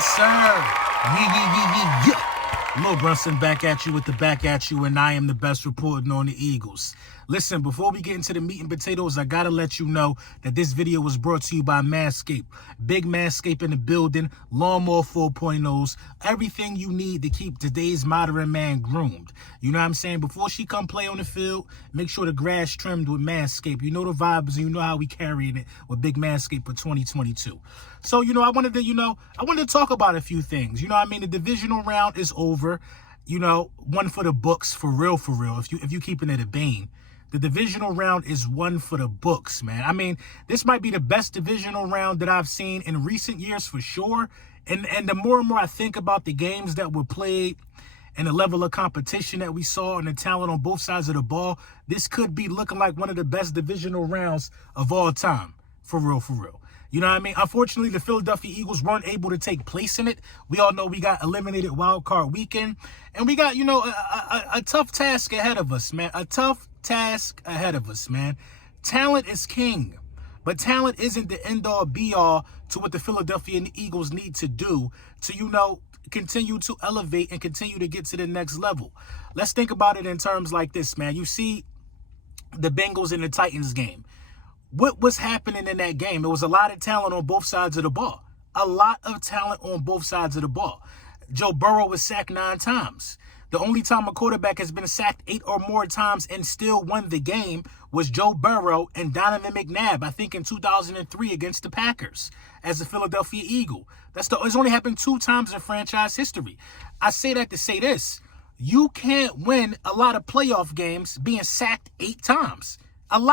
Yes, sir. Yeah. Lil Brunson back at you with the back at you, and I am the best reporting on the Eagles. Listen, before we get into the meat and potatoes, I gotta let you know that this video was brought to you by Manscaped. Big Manscaped in the building, Lawnmower 4.0s, everything you need to keep today's modern man groomed. You know what I'm saying? Before she come play on the field, make sure the grass trimmed with Manscaped. You know the vibes, and you know how we carrying it with Big Manscaped for 2022. So, I wanted to talk about a few things. The divisional round is over. One for the books, for real. If you keeping it a bean. The divisional round is one for the books, man. This might be the best divisional round that I've seen in recent years for sure. And the more and more I think about the games that were played and the level of competition that we saw and the talent on both sides of the ball, this could be looking like one of the best divisional rounds of all time. For real. You know what I mean? Unfortunately, the Philadelphia Eagles weren't able to take place in it. We all know we got eliminated wild card weekend. And we got, a tough task ahead of us, man. Talent is king. But talent isn't the end-all, be-all to what the Philadelphia Eagles need to do to, continue to elevate and continue to get to the next level. Let's think about it in terms like this, man. You see the Bengals and the Titans game. What was happening in that game? It was a lot of talent on both sides of the ball. Joe Burrow was sacked 9 times. The only time a quarterback has been sacked 8 or more times and still won the game was Joe Burrow and Donovan McNabb, I think in 2003 against the Packers as a Philadelphia Eagle. It's only happened 2 times in franchise history. I say that to say this. You can't win a lot of playoff games being sacked 8 times.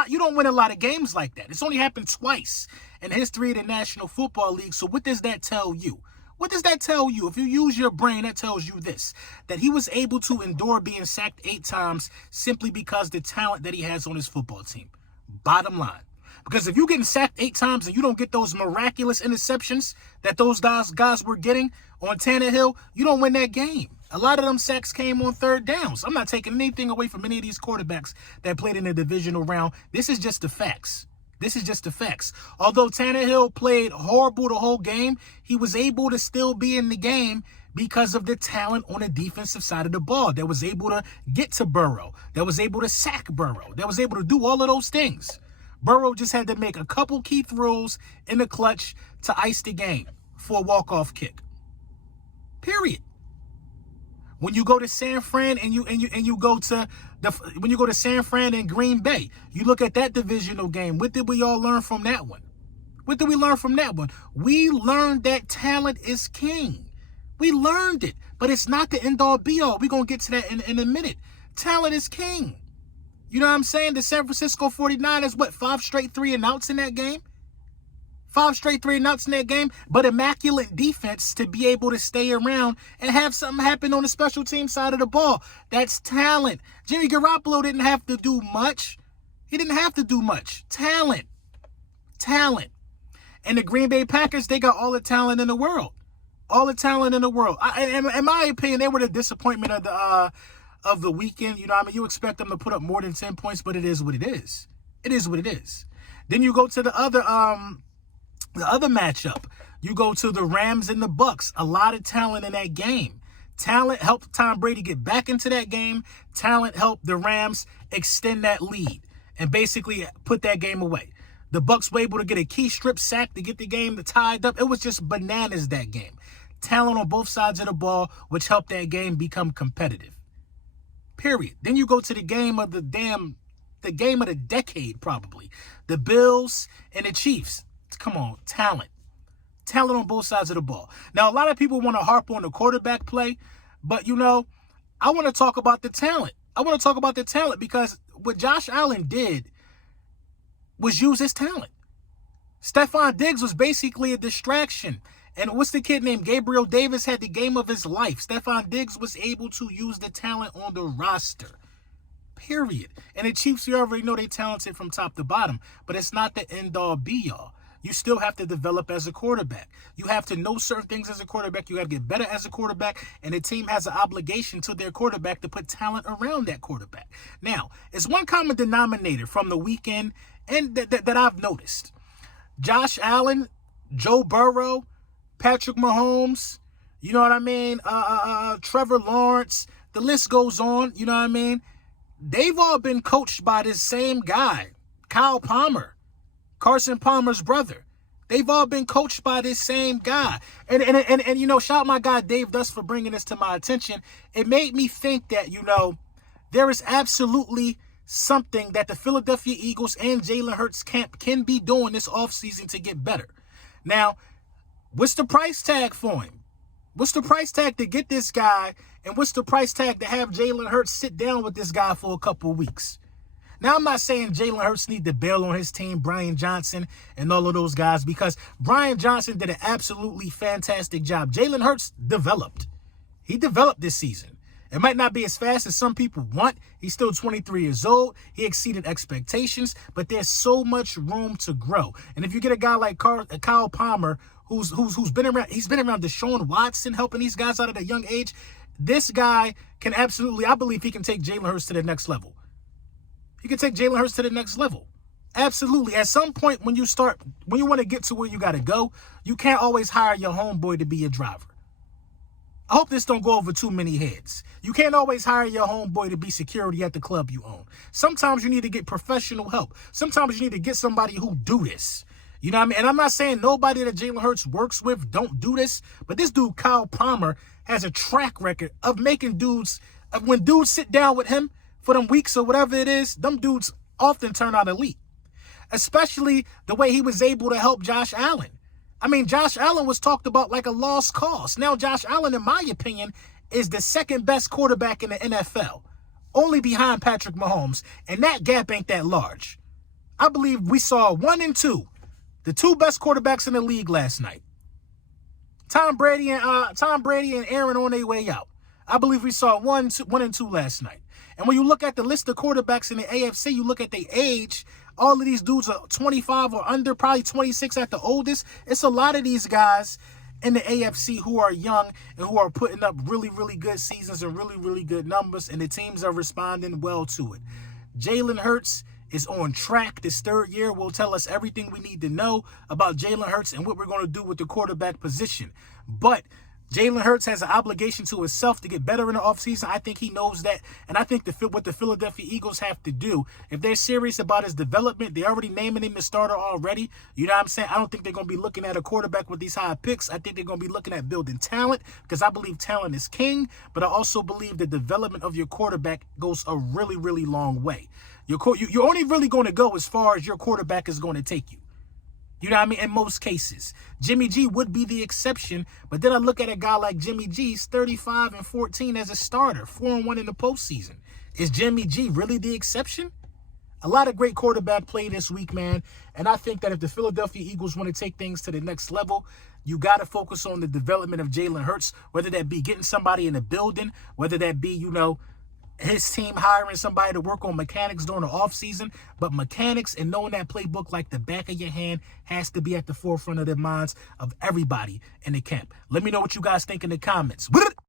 You don't win a lot of games like that. It's only happened twice in the history of the National Football League. So what does that tell you? If you use your brain, that tells you this, that he was able to endure being sacked 8 times simply because the talent that he has on his football team. Bottom line. Because if you're getting sacked 8 times and you don't get those miraculous interceptions that those guys were getting on Tannehill, you don't win that game. A lot of them sacks came on 3rd downs. I'm not taking anything away from any of these quarterbacks that played in the divisional round. This is just the facts. Although Tannehill played horrible the whole game, he was able to still be in the game because of the talent on the defensive side of the ball that was able to get to Burrow, that was able to sack Burrow, that was able to do all of those things. Burrow just had to make a couple key throws in the clutch to ice the game for a walk-off kick. Period. When you go to San Fran and you go to San Fran and Green Bay, you look at that divisional game. What did we all learn from that one? We learned that talent is king. We learned it, but it's not the end-all, be-all. We're going to get to that in a minute. Talent is king. You know what I'm saying? The San Francisco 49ers, 5 straight 3-and-outs in that game? 5 straight 3-and-outs in that game, but immaculate defense to be able to stay around and have something happen on the special team side of the ball. That's talent. Jimmy Garoppolo didn't have to do much. Talent. And the Green Bay Packers, they got all the talent in the world. In my opinion, they were the disappointment of the weekend. You expect them to put up more than 10 points, but it is what it is. Then you go to the other matchup. You go to the Rams and the Bucks. A lot of talent in that game. Talent helped Tom Brady get back into that game. Talent helped the Rams extend that lead and basically put that game away. The Bucks were able to get a key strip sack to get the game tied up. It was just bananas that game. Talent on both sides of the ball, which helped that game become competitive. Period. Then you go to the game of the decade, probably. The Bills and the Chiefs. Come on, talent on both sides of the ball. Now, a lot of people want to harp on the quarterback play, but I want to talk about the talent. Because what Josh Allen did was use his talent. Stephon Diggs was basically a distraction. And what's the kid named Gabriel Davis had the game of his life. Stephon Diggs was able to use the talent on the roster. Period. And the Chiefs, you already know they're talented from top to bottom, but it's not the end-all, be-all. You still have to develop as a quarterback. You have to know certain things as a quarterback. You got to get better as a quarterback, and the team has an obligation to their quarterback to put talent around that quarterback. Now, it's one common denominator from the weekend and that I've noticed. Josh Allen, Joe Burrow, Patrick Mahomes, you know what I mean? Trevor Lawrence, the list goes on, you know what I mean? They've all been coached by this same guy, Kyle Palmer, Carson Palmer's brother. They've all been coached by this same guy. And you know, shout out my guy Dave Dust for bringing this to my attention. It made me think that, you know, there is absolutely something that the Philadelphia Eagles and Jalen Hurts camp can be doing this offseason to get better. Now, what's the price tag for him? What's the price tag to get this guy? And what's the price tag to have Jalen Hurts sit down with this guy for a couple of weeks? Now, I'm not saying Jalen Hurts need to bail on his team, Brian Johnson, and all of those guys, because Brian Johnson did an absolutely fantastic job. Jalen Hurts developed. He developed this season. It might not be as fast as some people want. He's still 23 years old. He exceeded expectations, but there's so much room to grow. And if you get a guy like Kyle Palmer, who's been around, he's been around Deshaun Watson, helping these guys out at a young age. This guy can absolutely, I believe he can take Jalen Hurts to the next level. He can take Jalen Hurts to the next level. Absolutely. At some point, when you want to get to where you got to go, you can't always hire your homeboy to be your driver. I hope this don't go over too many heads. You can't always hire your homeboy to be security at the club you own. Sometimes you need to get professional help. Sometimes you need to get somebody who do this. You know what I mean? And I'm not saying nobody that Jalen Hurts works with don't do this, but this dude, Kyle Palmer, has a track record of making dudes, when dudes sit down with him for them weeks or whatever it is, them dudes often turn out elite. Especially the way he was able to help Josh Allen. I mean, Josh Allen was talked about like a lost cause. Now, Josh Allen, in my opinion, is the second best quarterback in the NFL, only behind Patrick Mahomes, and that gap ain't that large. I believe we saw 1 and 2, the two best quarterbacks in the league last night. Tom Brady and Aaron on their way out. I believe we saw 1 and 2 last night. And when you look at the list of quarterbacks in the AFC, you look at their age, all of these dudes are 25 or under, probably 26 at the oldest. It's a lot of these guys in the AFC who are young and who are putting up really, really good seasons and really, really good numbers, and the teams are responding well to it. Jalen Hurts is on track. This third year will tell us everything we need to know about Jalen Hurts and what we're going to do with the quarterback position. But Jalen Hurts has an obligation to himself to get better in the offseason. I think he knows that. And I think what the Philadelphia Eagles have to do, if they're serious about his development, they're already naming him the starter already. You know what I'm saying? I don't think they're going to be looking at a quarterback with these high picks. I think they're going to be looking at building talent, because I believe talent is king. But I also believe the development of your quarterback goes a really, really long way. You're only really going to go as far as your quarterback is going to take you. You know what I mean? In most cases. Jimmy G would be the exception, but then I look at a guy like Jimmy G, he's 35-14 as a starter, 4-1 in the postseason. Is Jimmy G really the exception? A lot of great quarterback play this week, man, and I think that if the Philadelphia Eagles want to take things to the next level, you got to focus on the development of Jalen Hurts, whether that be getting somebody in the building, whether that be, you know, his team hiring somebody to work on mechanics during the offseason. But mechanics and knowing that playbook like the back of your hand has to be at the forefront of the minds of everybody in the camp. Let me know what you guys think in the comments.